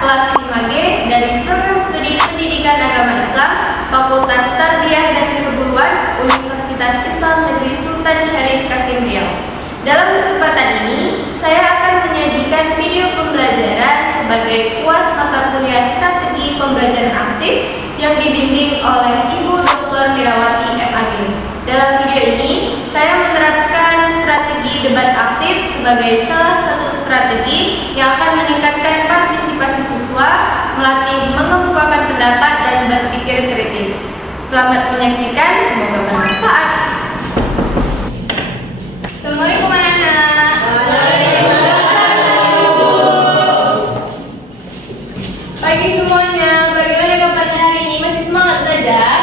kelas 5G dari Program Studi Pendidikan Agama Islam Fakultas Tarbiyah dan Keguruan Universitas Islam Negeri Sultan Syarif Kasim Riau. Dalam kesempatan ini, saya akan menyajikan video pembelajaran sebagai UAS mata kuliah Strategi Pembelajaran Aktif yang dibimbing oleh Ibu Dr. Mirawati MAG. Dalam video ini, saya menerapkan strategi debat aktif sebagai salah satu strategi yang akan meningkatkan partisipasi siswa, melatih mengemukakan pendapat dan berpikir kritis. Selamat menyaksikan, semoga bermanfaat. Assalamualaikum anak-anak. Pagi semuanya, bagaimana kabarnya hari ini? Masih semangat belajar?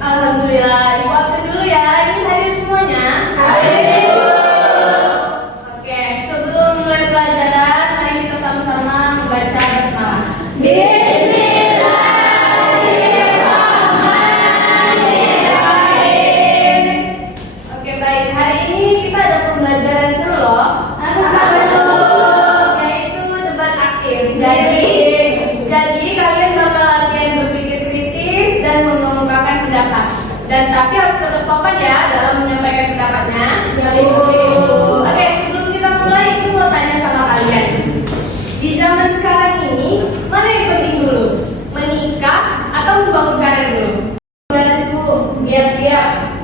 Alhamdulillah, Ibu absen dulu ya. Ini hadir semuanya? Hadir. Oke, sebelum mulai pelajaran, mari kita sama-sama membaca basmalah. Oke, baik. Hari ini kita ada pembelajaran seru loh. Yaitu debat aktif. Jadi kalian bakal latihan berpikir kritis dan mengemukakan pendapat. Dan tapi harus tetap sopan ya dalam menyampaikan pendapatnya. Oke, sebelum kita mulai, Ibu mau tanya sama kalian. Di zaman sekarang ini, mana yang penting dulu? Menikah atau membangun karir dulu? Bu, biar siap.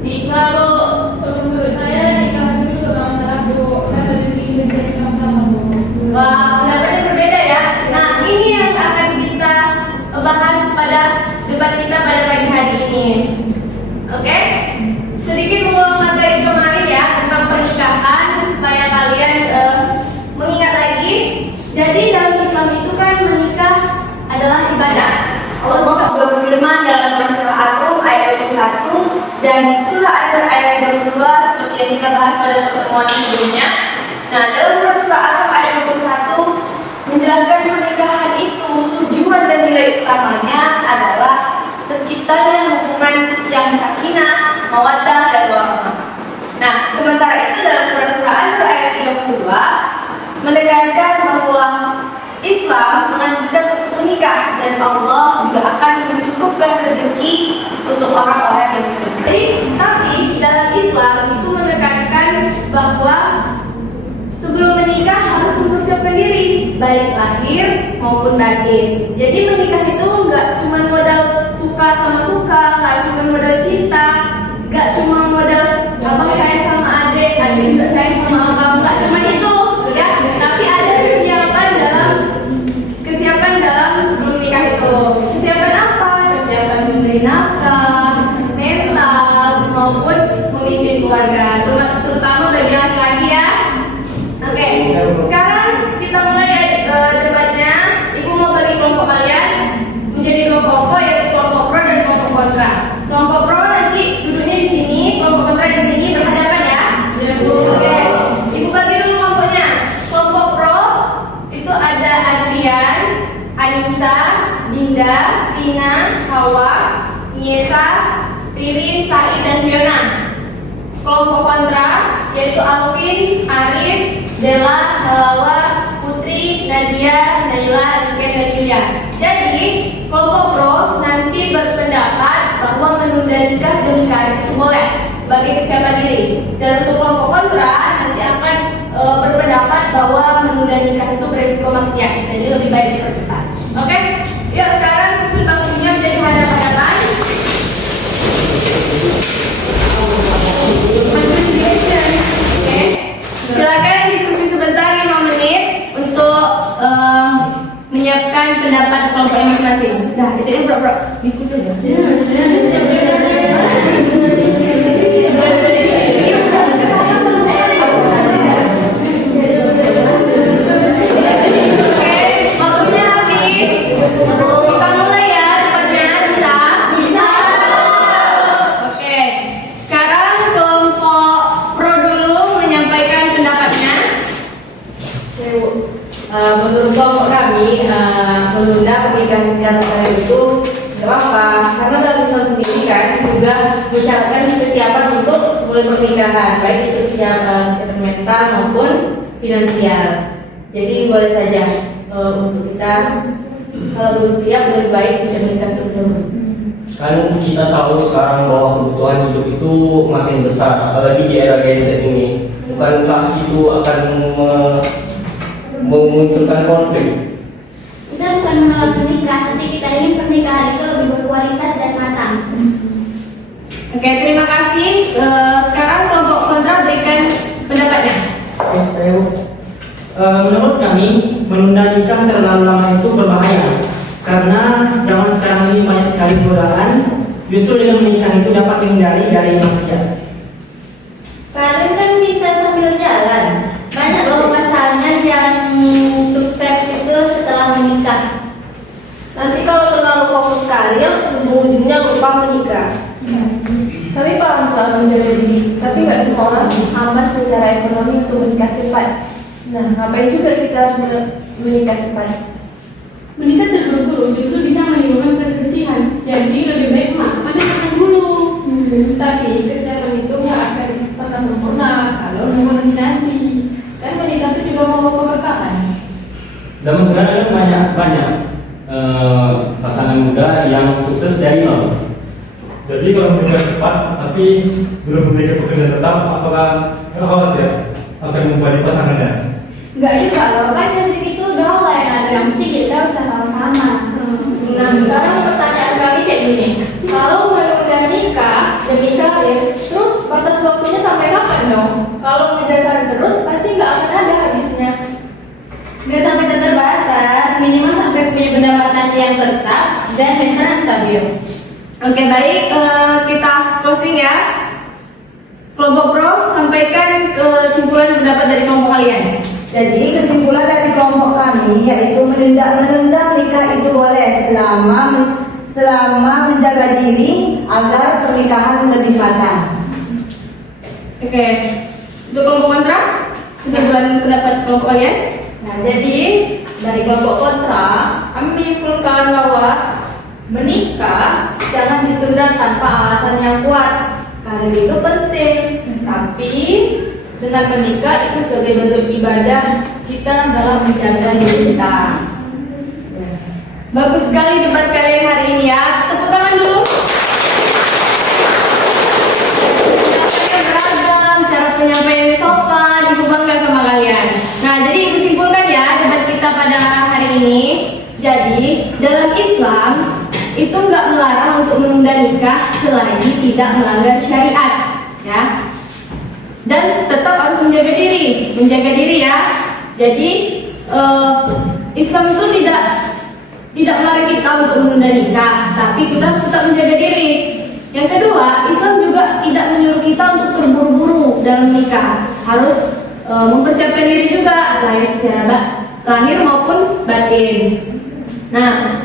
Nikah, Bu. Tunggu dulu, saya nikah dulu, gak masalah, Bu. Kita bikin kerja sama-sama, Bu. Wah, pendapatnya berbeda ya. Nah, ini yang akan kita bahas pada debat kita pada pagi hari ini. Oke? Sedikit mengulang materi kemarin ya tentang pernikahan supaya kalian mengingat lagi. Jadi dalam Islam itu kan menikah adalah ibadah. Allah juga berfirman dalam surah Al-Rum ayat 21 dan surah Al-Rum ayat 22 seperti yang kita bahas pada pertemuan sebelumnya. Nah, dalam surah Al-Rum ayat 21 menjelaskan pernikahan itu tujuan dan nilai utamanya adalah terciptanya hubungan yang sakinah, mawaddah dan warahmah. Nah, sementara itu dalam surah Al-Rum ayat 32 menekankan bahwa Islam menganjurkan untuk menikah dan Allah juga akan mencukupkan rezeki untuk orang-orang yang menikah. Tapi dalam Islam itu menekankan bahwa sebelum menikah harus mempersiapkan diri, baik lahir maupun batin. Jadi menikah itu nggak cuma modal suka sama suka, nggak cuma modal cinta, nggak cuma modal abang sayang sama adik, adik juga sayang sama abang, nggak cuma itu, ya. Tapi ada kesiapan dalam sebelum menikah itu. Kesiapan apa? Kesiapan memberi nafkah, mental maupun memimpin keluarga, terutama bagi laki-laki ya. Oke, sekarang kita mulai debatnya. Ibu mau bagi kelompok kalian menjadi dua kelompok, yaitu kelompok pro dan kelompok kontra. Kelompok pro nanti duduknya di sini, kelompok kontra di sini berhadapan ya. Oke, Ibu bagi dulu kelompoknya. Kelompok pro itu ada Adrian, Anissa, Dinda, Tina, Hawa, Niesa, Ririn, Said, dan Fiona. Kelompok kontra yaitu Alvin, Arif, Della, Halawa, Putri, Nadia, Naila, Riken, dan Yulia. Jadi kelompok pro nanti berpendapat bahwa menunda nikah demi karir itu boleh sebagai kesiapan diri. Dan untuk kelompok kontra nanti akan berpendapat bahwa menunda nikah itu berisiko maksiat. Jadi lebih baik dipercepat. Oke? Yuk sekarang susun bangkunya menjadi hadapan-hadapan. Oke. Silakan diskusi sebentar 5 menit untuk menyiapkan pendapat kelompoknya masing-masing. Nah, jadi bro, diskusi aja. Kita mulai ya, debatnya bisa? Bisa. Oke, sekarang kelompok pro dulu menyampaikan pendapatnya. Menurut kelompok kami, menunda pernikahan itu tidak apa-apa, karena dalam Islam sendiri kan juga mensyaratkan kesiapan untuk mulai pernikahan, baik itu kesiapan mental maupun finansial. Jadi boleh saja untuk kita kalau belum siap lebih baik tidak menikah dulu. Kan kita tahu sekarang bahwa kebutuhan hidup itu makin besar, apalagi di era Gen Z ini. Bukankah itu akan memunculkan konflik? Kita bukan menolak menikah, tapi kita ingin pernikahan itu lebih berkualitas dan matang. Oke, terima kasih. Sekarang kelompok kontra berikan pendapatnya. Menurut kami, menunda nikah terlalu lama itu berbahaya karena zaman sekarang ini banyak sekali godaan. Justru dengan menikah itu dapat menghindari dari maksiat. Karir kan bisa sambil jalan. Banyak loh pasangan yang sukses itu setelah menikah. Nanti kalau terlalu fokus karir, ujung-ujungnya lupa menikah. Kami paham soal menjaga diri, tapi nggak semua orang aman secara ekonomi untuk menikah cepat. Nah, ngapain juga kita harus menikah cepat? Menikah terburu-buru justru bisa menimbulkan perselisihan. Jadi lebih baik matang dulu. Tapi kesiapan itu nggak akan pernah sempurna kalau memang nanti. Kan menikah itu juga mau keberkahan. Zaman sekarang kan banyak pasangan muda yang sukses dari nol. Jadi kalau menikah cepat tapi belum memiliki pekerjaan tetap, apakah khawatir akan membebani pasangannya? Enggak juga loh, kan prinsip itu udah lah yang ada. Yang penting kita harus sama-sama. Nah, sekarang pertanyaan kami kayak gini. Kalau menunda nikah demi karir, terus batas waktunya sampai kapan dong? Kalau mengejar terus, pasti nggak akan ada habisnya. Nggak sampai terbatas, minimal sampai punya pendapatan yang tetap dan mental yang stabil. Oke, baik, kita closing ya. Kelompok Pro, sampaikan kesimpulan pendapat dari kelompok kalian. Jadi kesimpulan dari kelompok kami yaitu menunda nikah itu boleh selama menjaga diri agar pernikahan lebih matang. Oke, untuk kelompok kontra, kesimpulan pendapat kelompok kalian. Nah, jadi dari kelompok kontra, kami menyimpulkan bahwa menikah jangan ditunda tanpa alasan yang kuat. Karir itu penting, tapi dengan menikah itu sebagai bentuk ibadah kita dalam menjaga diri kita. Bagus sekali debat kalian hari ini ya. Tepuk tangan dulu. Pendapatnya beragam, cara penyampaian sopan, ibu bangga sama kalian. Nah, jadi ibu simpulkan ya debat kita pada hari ini. Jadi dalam Islam itu nggak melarang untuk menunda nikah selagi tidak melanggar syariat, ya. Dan tetap harus menjaga diri ya. Jadi Islam itu tidak melarang kita untuk menunda nikah, tapi kita harus tetap menjaga diri. Yang kedua, Islam juga tidak menyuruh kita untuk terburu-buru dalam nikah. Harus mempersiapkan diri juga, lahir maupun batin. Nah,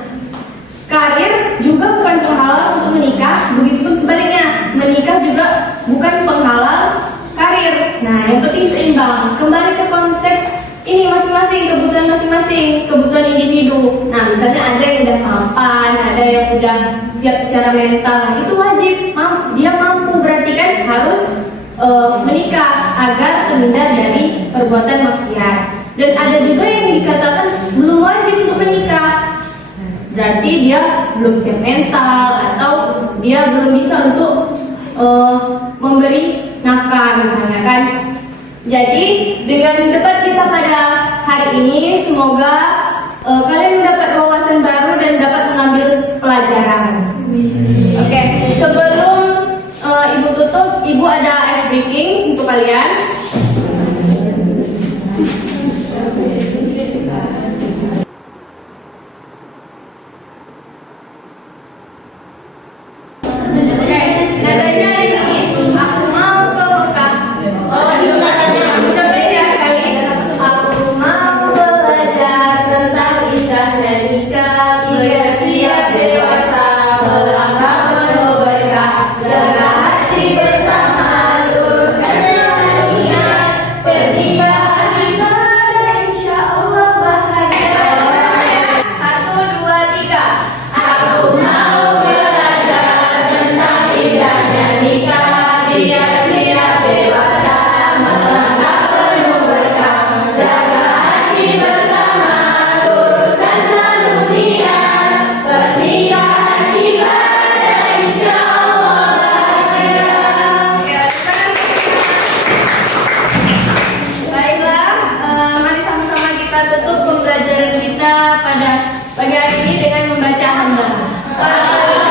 karir juga bukan penghalang untuk menikah, begitupun sebaliknya, menikah juga bukan penghalang karir. Nah, yang penting seimbang. Kembali ke konteks ini masing-masing, kebutuhan masing-masing, kebutuhan individu. Nah, misalnya ada yang udah tampan, ada yang udah siap secara mental, itu wajib, dia mampu, berarti kan harus menikah agar terhindar dari perbuatan maksiat. Dan ada juga yang dikatakan belum wajib untuk menikah, berarti dia belum siap mental atau dia belum bisa untuk memberi nafkah misalnya kan. Jadi dengan debat kita pada hari ini, semoga kalian mendapat wawasan baru dan dapat mengambil pelajaran. Oke, sebelum ibu tutup, ibu ada ice breaking untuk kalian. Bersama luruskan jalan dunia. pelajaran kita pada pagi hari ini dengan membaca hamdalah.